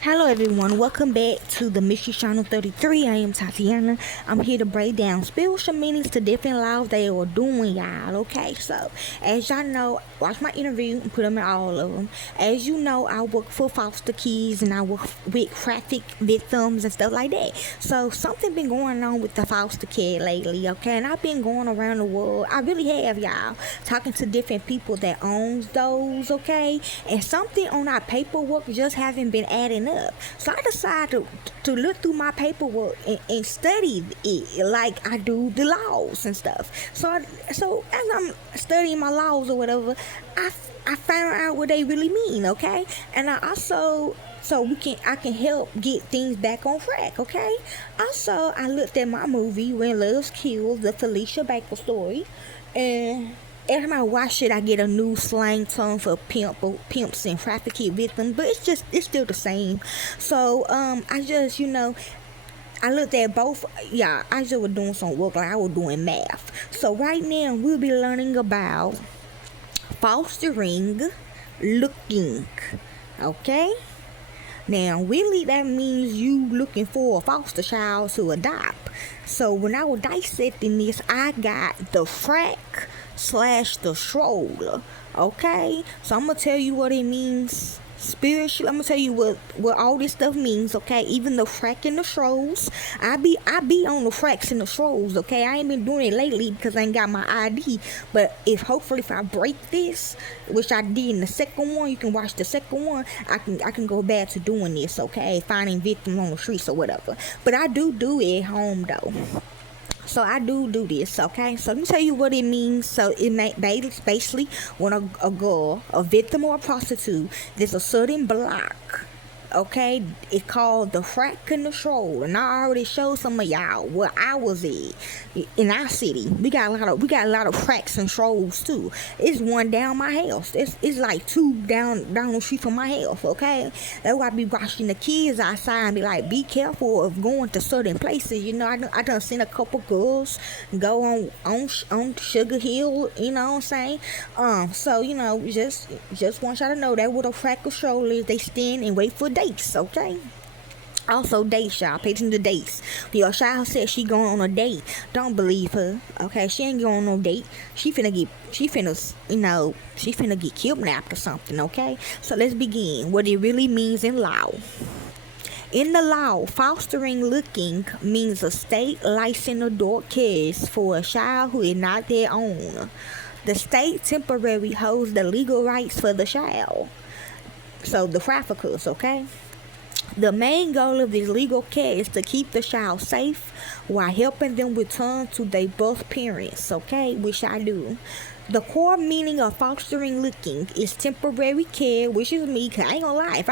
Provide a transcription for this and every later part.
Hello everyone, welcome back to the Mystery Channel 33. I am Tatiana. I'm here to break down spiritual meanings to different laws they are doing, y'all. Okay, so as y'all know, watch my interview and put them in all of them. As you know, I work for foster kids and I work with traffic victims and stuff like that. So something been going on with the foster kid lately, okay? And I've been going around the world. I really have, y'all, talking to different people that owns those, okay? And something on our paperwork just haven't been adding up. So I decided to look through my paperwork and study it like I do the laws and stuff. So as I'm studying my laws or whatever, I found out what they really mean, okay? And I also I can help get things back on track, okay? Also, I looked at my movie When Love's Killed, the Felicia Baker story, and every time I watch it, I get a new slang term for pimps and trafficking victims, but it's still the same. So I just I looked at both. Yeah, I just was doing some work like I was doing math. So right now we'll be learning about fostering looking. Okay. Now, really, that means you looking for a foster child to adopt. So when I was dissecting this, I got the frack / the stroll. Okay, so I'm gonna tell you what it means spiritually. I'm gonna tell you what all this stuff means. Okay, even the frack and the strolls. I be on the fracks and the strolls. Okay, I ain't been doing it lately because I ain't got my ID. But if I break this, which I did in the second one, you can watch the second one. I can go back to doing this. Okay, finding victims on the streets or whatever. But I do it at home though. So I do this, okay? So let me tell you what it means. So it basically when a girl, a victim or a prostitute, there's a certain block, okay? It's called the frack and the stroll, and I already showed some of y'all where I was at in our city. We got a lot of fracks and strolls too. It's one down my house. It's like two down the street from my house, okay? That's why I be watching the kids outside and be like, be careful of going to certain places. I done seen a couple girls go on Sugar Hill. You know what I'm saying? So just want y'all to know that what a frack or stroll is. They stand and wait for dates, okay? Also, dates, y'all. Pay attention to dates. Your child said she going on a date. Don't believe her. Okay, she ain't going on no date. She finna get kidnapped or something. Okay, so let's begin. What it really means in law. In the law, fostering looking means a state licensed adult cares for a child who is not their own. The state temporarily holds the legal rights for the child. So the traffickers, okay? The main goal of this legal care is to keep the child safe while helping them return to their birth parents, okay? Which I do. The core meaning of fostering looking is temporary care, which is me. Cause I ain't gonna lie,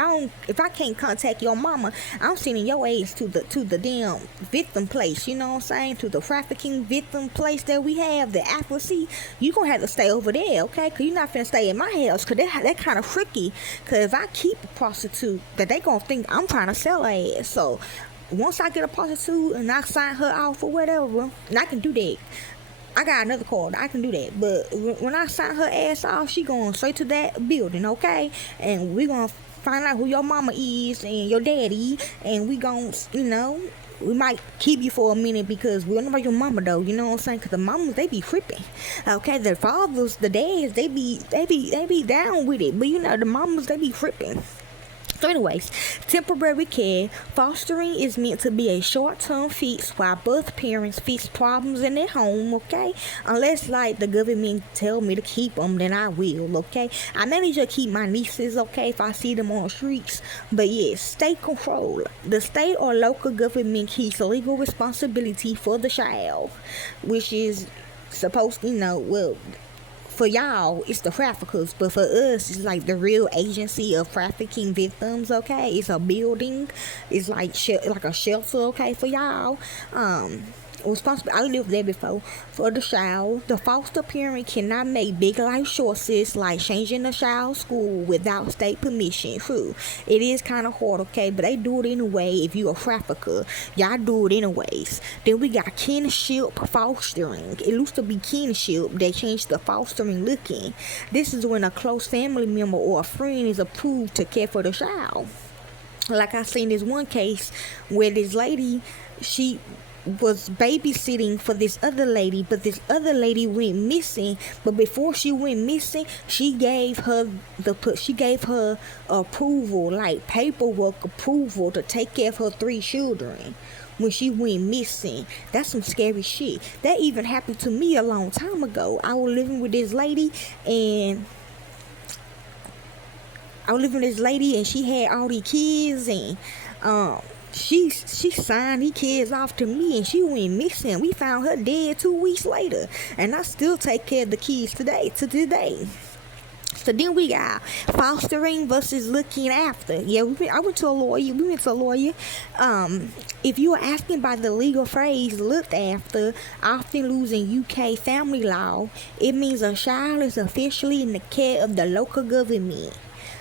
if I can't contact your mama, I'm sending your ass to the damn victim place. You know what I'm saying? To the trafficking victim place that we have, the advocacy. You gonna have to stay over there, okay? Cause you're not finna stay in my house. Cause that kind of freaky. Cause if I keep a prostitute, that they gonna think I'm trying to sell her ass. So once I get a prostitute and I sign her off or whatever, and I can do that. I got another card. I can do that. But when I sign her ass off, she going straight to that building, okay? And we going to find out who your mama is and your daddy. And we going to, we might keep you for a minute because we don't know about your mama, though. You know what I'm saying? Because the mamas, they be tripping. Okay? The fathers, the dads, they be down with it. But, the mamas, they be tripping. So anyways, temporary care, fostering is meant to be a short-term fix while both parents fix problems in their home, okay? Unless, like, the government tell me to keep them, then I will, okay? I manage to keep my nieces, okay, if I see them on the streets. But yes, state control. The state or local government keeps legal responsibility for the child, which is supposed, for y'all, it's the traffickers, but for us, it's like the real agency of trafficking victims, okay? It's a building. It's like a shelter, okay, for y'all. Responsible. I lived there before. For the child, the foster parent cannot make big life choices like changing the child's school without state permission. True, it is kind of hard, okay, but they do it anyway. If you a trafficker, y'all do it anyways. Then we got kinship fostering. It used to be kinship. They changed the fostering looking. This is when a close family member or a friend is approved to care for the child. Like I seen this one case where this lady, she was babysitting for this other lady, but this other lady went missing. But before she went missing, she gave her approval, like paperwork approval, to take care of her 3 children when she went missing. That's some scary shit. That even happened to me a long time ago. I was living with this lady, and she had all these kids, and she signed these kids off to me, and she went missing. We found her dead 2 weeks later, and I still take care of the kids to today. So then we got fostering versus looking after. Yeah, I went to a lawyer. We went to a lawyer. If you are asking by the legal phrase "looked after," often losing UK family law, it means a child is officially in the care of the local government.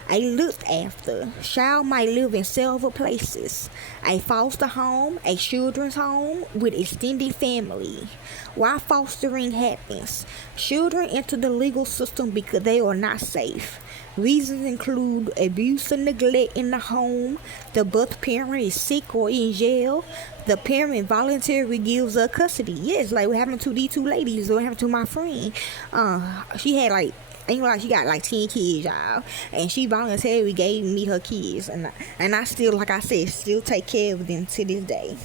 A looked after child might live in several places: a foster home, a children's home with extended family. Why fostering happens: children enter the legal system because they are not safe. Reasons include abuse and neglect in the home, the birth parent is sick or in jail, the parent voluntarily gives up custody. Yes, like what happened to these 2 ladies, what happened to my friend. She had she got 10 kids, y'all, and she voluntarily gave me her kids, and I still, like I said, still take care of them to this day.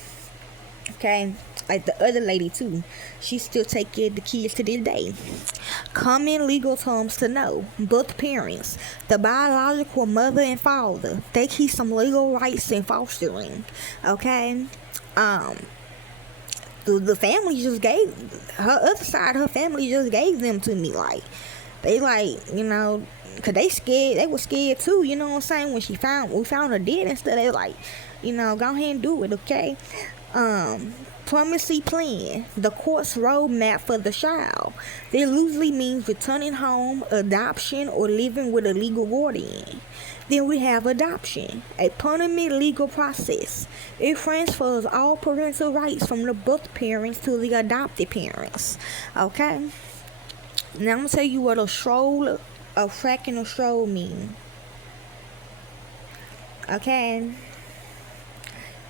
Okay, like the other lady too, she still take care of the kids to this day. Common legal terms to know: both parents, the biological mother and father, they keep some legal rights in fostering. Okay, the family just gave her other side. Her family just gave them to me, like. They cause they scared. They were scared too. You know what I'm saying? When we found her dead and stuff. They were like, go ahead and do it, okay? Primacy plan, the court's roadmap for the child. This loosely means returning home, adoption, or living with a legal guardian. Then we have adoption, a permanent legal process. It transfers all parental rights from the birth parents to the adopted parents. Okay? Now I'm gonna tell you what a trafficking or stroll mean. Okay.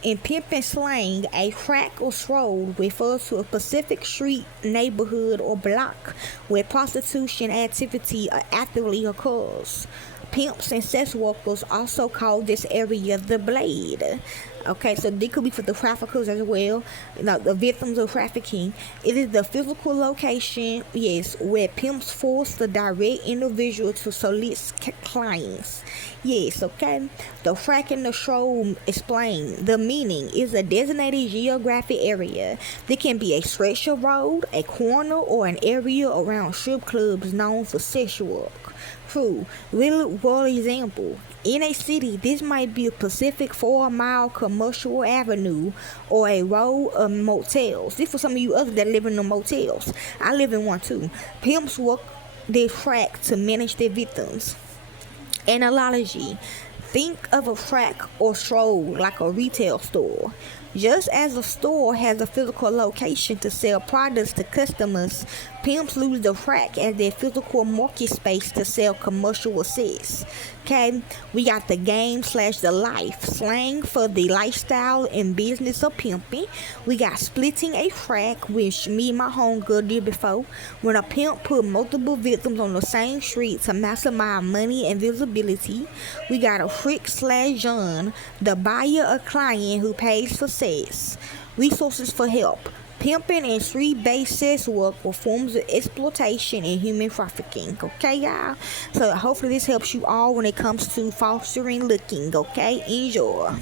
In pimping slang, a crack or stroll refers to a specific street, neighborhood, or block where prostitution activity actively occurs. Pimps and sex workers also call this area the blade. Okay, so they could be for the traffickers as well, the victims of trafficking. It is the physical location, yes, where pimps force the direct individual to solicit clients. Yes, okay. The track in the show explain the meaning is a designated geographic area. There can be a stretch of road, a corner, or an area around strip clubs known for sex work. True. Real world example. In a city, this might be a specific 4-mile commercial avenue or a row of motels. This for some of you others that live in the motels. I live in one too. Pimps work their track to manage their victims. Analogy. Think of a track or stroll like a retail store. Just as a store has a physical location to sell products to customers, pimps use the track as their physical market space to sell commercial assets. Okay, we got the game/the life, slang for the lifestyle and business of pimping. We got splitting a track, which me and my homegirl did before, when a pimp put multiple victims on the same street to maximize money and visibility. We got a frick/John, the buyer or client who pays for sex. Resources for help: pimping and street-based sex work were forms of exploitation and human trafficking. Okay, y'all? So hopefully this helps you all when it comes to fostering looking. Okay? Enjoy.